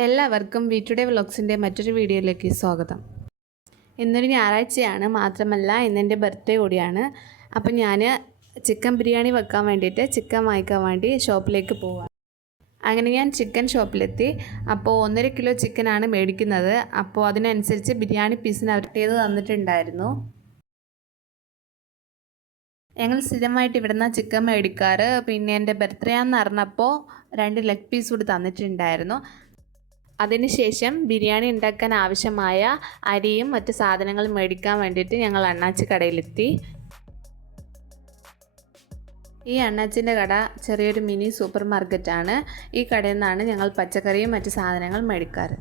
എല്ലാവർക്കും വീട്ടുഡേ വ്ളോഗ്സിൻ്റെ മറ്റൊരു വീഡിയോയിലേക്ക് സ്വാഗതം. ഇന്നൊരു ഞായറാഴ്ചയാണ്, മാത്രമല്ല ഇന്നെൻ്റെ ബർത്ത്ഡേ കൂടിയാണ്. അപ്പം ഞാൻ ചിക്കൻ ബിരിയാണി വെക്കാൻ വേണ്ടിയിട്ട് ചിക്കൻ വാങ്ങിക്കാൻ വേണ്ടി ഷോപ്പിലേക്ക് പോവാം. അങ്ങനെ ഞാൻ ചിക്കൻ ഷോപ്പിലെത്തി. അപ്പോൾ 1.5 കിലോ ചിക്കനാണ് മേടിക്കുന്നത്. അപ്പോൾ അതിനനുസരിച്ച് ബിരിയാണി പീസിന് അവരുടേത് തന്നിട്ടുണ്ടായിരുന്നു. ഞങ്ങൾ സ്ഥിരമായിട്ട് ഇവിടുന്ന് ചിക്കൻ മേടിക്കാറ്. പിന്നെ എൻ്റെ ബർത്ത്ഡേ ആണെന്ന് അറിഞ്ഞപ്പോൾ 2 ലെഗ് പീസ് കൂടി തന്നിട്ടുണ്ടായിരുന്നു. അതിനുശേഷം ബിരിയാണി ഉണ്ടാക്കാൻ ആവശ്യമായ അരിയും മറ്റ് സാധനങ്ങളും മേടിക്കാൻ വേണ്ടിയിട്ട് ഞങ്ങൾ അണ്ണാച്ചി കടയിലെത്തി. ഈ അണ്ണാച്ചിൻ്റെ കട ചെറിയൊരു മിനി സൂപ്പർ മാർക്കറ്റാണ്. ഈ കടയിൽ നിന്നാണ് ഞങ്ങൾ പച്ചക്കറിയും മറ്റ് സാധനങ്ങൾ മേടിക്കാറ്.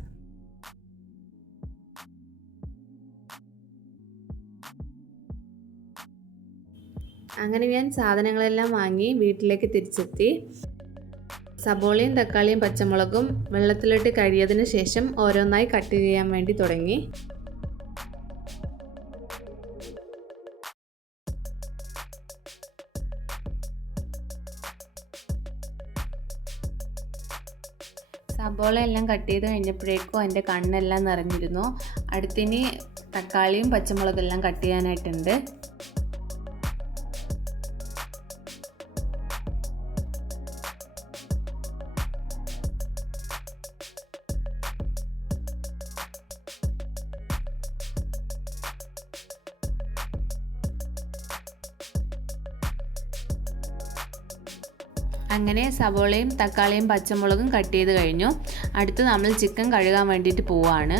അങ്ങനെ ഞാൻ സാധനങ്ങളെല്ലാം വാങ്ങി വീട്ടിലേക്ക് തിരിച്ചെത്തി. സബോളയും തക്കാളിയും പച്ചമുളകും വെള്ളത്തിലിട്ട് കഴുകിയതിന് ശേഷം ഓരോന്നായി കട്ട് ചെയ്യാൻ വേണ്ടി തുടങ്ങി. സബോള എല്ലാം കട്ട് ചെയ്ത് കഴിഞ്ഞപ്പോഴേക്കും എൻ്റെ കണ്ണെല്ലാം നിറഞ്ഞിരുന്നു. അടുത്തിനി തക്കാളിയും പച്ചമുളകെല്ലാം കട്ട് ചെയ്യാനായിട്ടുണ്ട്. അങ്ങനെ സവോളയും തക്കാളിയും പച്ചമുളകും കട്ട് ചെയ്ത് കഴിഞ്ഞു. അടുത്ത് നമ്മൾ ചിക്കൻ കഴുകാൻ വേണ്ടിയിട്ട് പോവാണ്.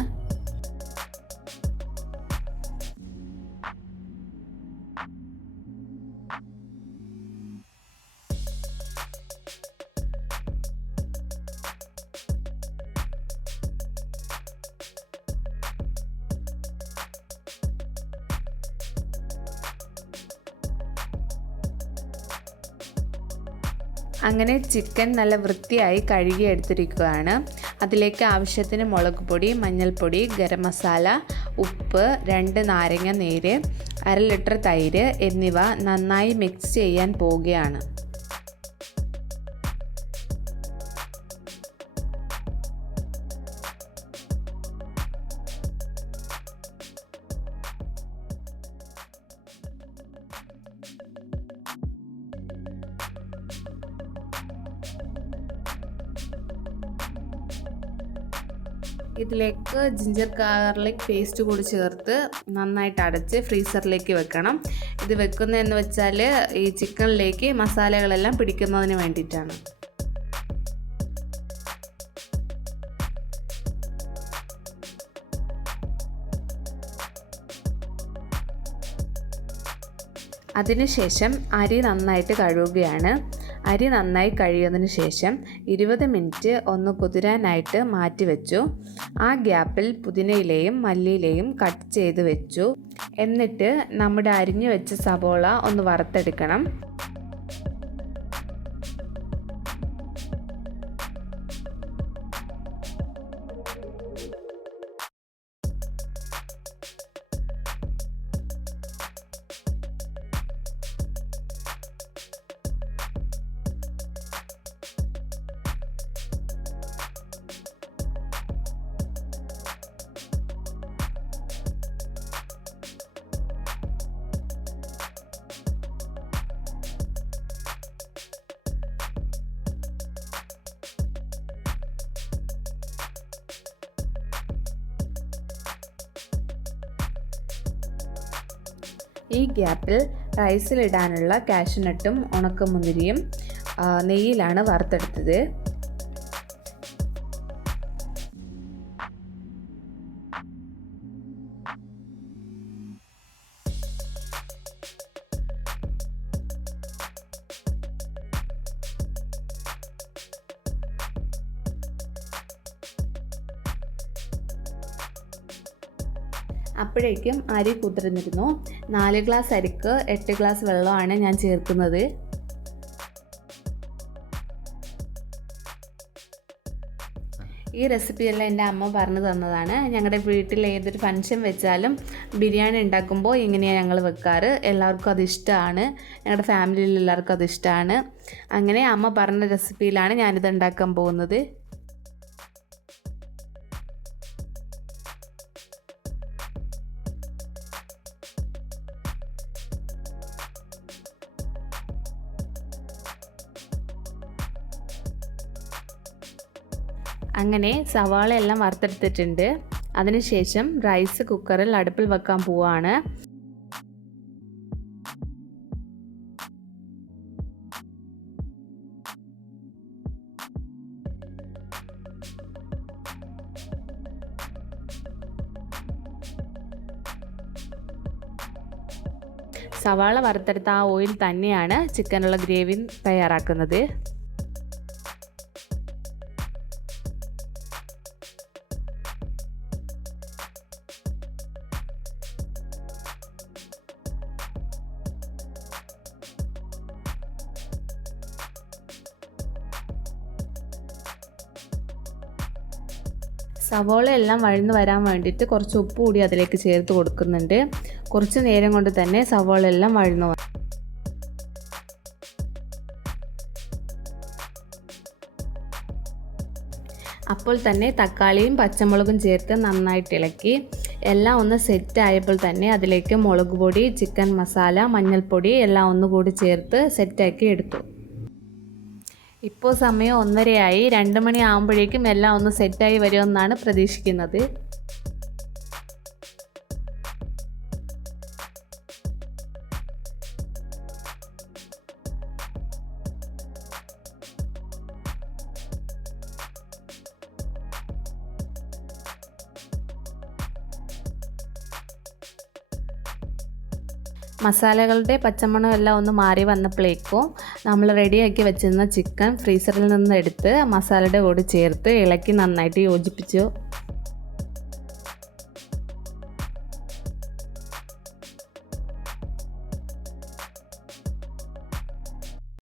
അങ്ങനെ ചിക്കൻ നല്ല വൃത്തിയായി കഴുകി എടുത്തിരിക്കുകയാണ്. അതിലേക്ക് ആവശ്യത്തിന് മുളക് പൊടി, മഞ്ഞൾപ്പൊടി, ഗരം മസാല, ഉപ്പ്, 2 നാരങ്ങ നീര്, 1/2 ലിറ്റർ തൈര് എന്നിവ നന്നായി മിക്സ് ചെയ്യാൻ പോവുകയാണ്. ഇതിലേക്ക് ജിഞ്ചർ ഗാർലിക് പേസ്റ്റ് കൂടി ചേർത്ത് നന്നായിട്ട് അടച്ച് ഫ്രീസറിലേക്ക് വെക്കണം. ഇത് വെക്കുന്നതെന്ന് വെച്ചാൽ ഈ ചിക്കനിലേക്ക് മസാലകളെല്ലാം പിടിക്കുന്നതിന് വേണ്ടിയിട്ടാണ്. അതിനുശേഷം അരി നന്നായിട്ട് കഴുകുകയാണ്. അരി നന്നായി കഴുകിയതിന് ശേഷം 20 മിനിറ്റ് ഒന്ന് കുതിരാനായിട്ട് മാറ്റി വെച്ചു. ആ ഗ്യാപ്പിൽ പുതിനയിലയും മല്ലിയിലയും കട്ട് ചെയ്ത് വെച്ചു. എന്നിട്ട് നമ്മുടെ അരിഞ്ഞു വെച്ച സവോള ഒന്ന് വറുത്തെടുക്കണം. ഈ ഗ്യാപ്പിൽ റൈസിലിടാനുള്ള കാഷ്യൂനട്ടും ഉണക്കമുന്തിരിയും നെയ്യിലാണ് വറുത്തെടുത്തത്. അപ്പോഴേക്കും അരി കുതിർന്നിരുന്നു. 4 ഗ്ലാസ് അരിക്ക് 8 ഗ്ലാസ് വെള്ളമാണ് ഞാൻ ചേർക്കുന്നത്. ഈ റെസിപ്പിയെല്ലാം എൻ്റെ അമ്മ പറഞ്ഞു തന്നതാണ്. ഞങ്ങളുടെ വീട്ടിൽ ഏതൊരു ഫംഗ്ഷൻ വെച്ചാലും ബിരിയാണി ഉണ്ടാക്കുമ്പോൾ ഇങ്ങനെയാണ് ഞങ്ങൾ വെക്കാറ്. എല്ലാവർക്കും അത് ഇഷ്ടമാണ്. ഞങ്ങളുടെ ഫാമിലിയിൽ എല്ലാവർക്കും അത് ഇഷ്ടമാണ്. അങ്ങനെ അമ്മ പറഞ്ഞ റെസിപ്പിയിലാണ് ഞാനിത് ഉണ്ടാക്കാൻ പോകുന്നത്. അങ്ങനെ സവാള എല്ലാം വറുത്തെടുത്തിട്ടുണ്ട്. അതിനുശേഷം റൈസ് കുക്കറിൽ അടുപ്പിൽ വെക്കാൻ പോവാണ്. സവാള വറുത്തെടുത്ത ആ ഓയിൽ തന്നെയാണ് ചിക്കനുള്ള ഗ്രേവി തയ്യാറാക്കുന്നത്. സവോള എല്ലാം വഴന്ന് വരാൻ വേണ്ടിയിട്ട് കുറച്ച് ഉപ്പ് കൂടി അതിലേക്ക് ചേർത്ത് കൊടുക്കുന്നുണ്ട്. കുറച്ച് നേരം കൊണ്ട് തന്നെ സവോള എല്ലാം വഴന്നു വരും. അപ്പോൾ തന്നെ തക്കാളിയും പച്ചമുളകും ചേർത്ത് നന്നായിട്ട് ഇളക്കി എല്ലാം ഒന്ന് സെറ്റ് ആയപ്പോൾ തന്നെ അതിലേക്ക് മുളക് പൊടി, ചിക്കൻ മസാല, മഞ്ഞൾപ്പൊടി എല്ലാം ഒന്നുകൂടി ചേർത്ത് സെറ്റാക്കി എടുത്തു. ഇപ്പോൾ സമയം 1:30 2 മണി ആകുമ്പോഴേക്കും എല്ലാം ഒന്ന് സെറ്റായി വരുമെന്നാണ് പ്രതീക്ഷിക്കുന്നത്. മസാലകളുടെ പച്ചമണം എല്ലാം ഒന്ന് മാറി വന്നപ്പോഴേക്കും നമ്മൾ റെഡിയാക്കി വെച്ചിരുന്ന ചിക്കൻ ഫ്രീസറിൽ നിന്ന് എടുത്ത് മസാലയുടെ കൂടെ ചേർത്ത് ഇളക്കി നന്നായിട്ട് യോജിപ്പിച്ചു.